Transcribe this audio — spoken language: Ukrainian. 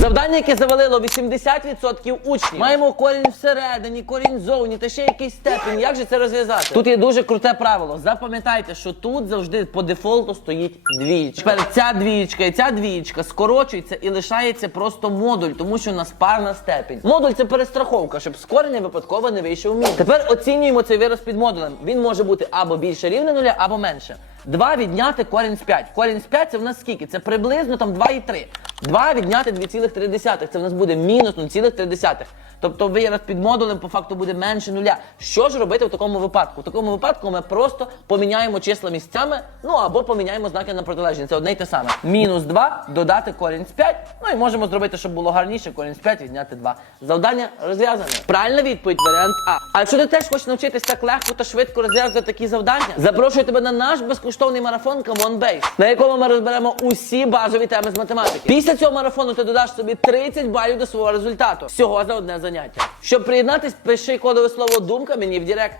Завдання, яке завалило 80% учнів. Маємо корінь всередині, корінь зовні та ще якийсь степень. Як же це розв'язати? Тут є дуже круте правило. Запам'ятайте, що тут завжди по дефолту стоїть двічка. Тепер ця двічка і ця двічка скорочується і лишається просто модуль, тому що у нас парна степень. Модуль це перестраховка, щоб з корення випадково не вийшов мінус. Тепер оцінюємо цей вираз під модулем. Він може бути або більше рівне нуля, або менше. 2 відняти корінь з 5. Корінь з 5 це в нас скільки? Це приблизно там 2,3. 2 відняти 2,3. Це в нас буде мінус 0,3. Тобто вираз під модулем по факту буде менше нуля. Що ж робити в такому випадку? В такому випадку ми просто поміняємо числа місцями, ну або поміняємо знаки на протилежні. Це одне й те саме. Мінус 2 додати корінь з 5. Ну і можемо зробити, щоб було гарніше, корінь з 5 відняти 2. Завдання розв'язане. Правильна відповідь варіант А. А якщо ти теж хочеш навчитись так легко та швидко розв'язувати такі завдання, запрошую тебе на наш безкоштовний марафон Камон Бейс, на якому ми розберемо усі базові теми з математики. Після цього марафону ти додаш собі 30 балів до свого результату. Всього за одне заняття. Щоб приєднатись, пиши кодове слово думка мені в Директ.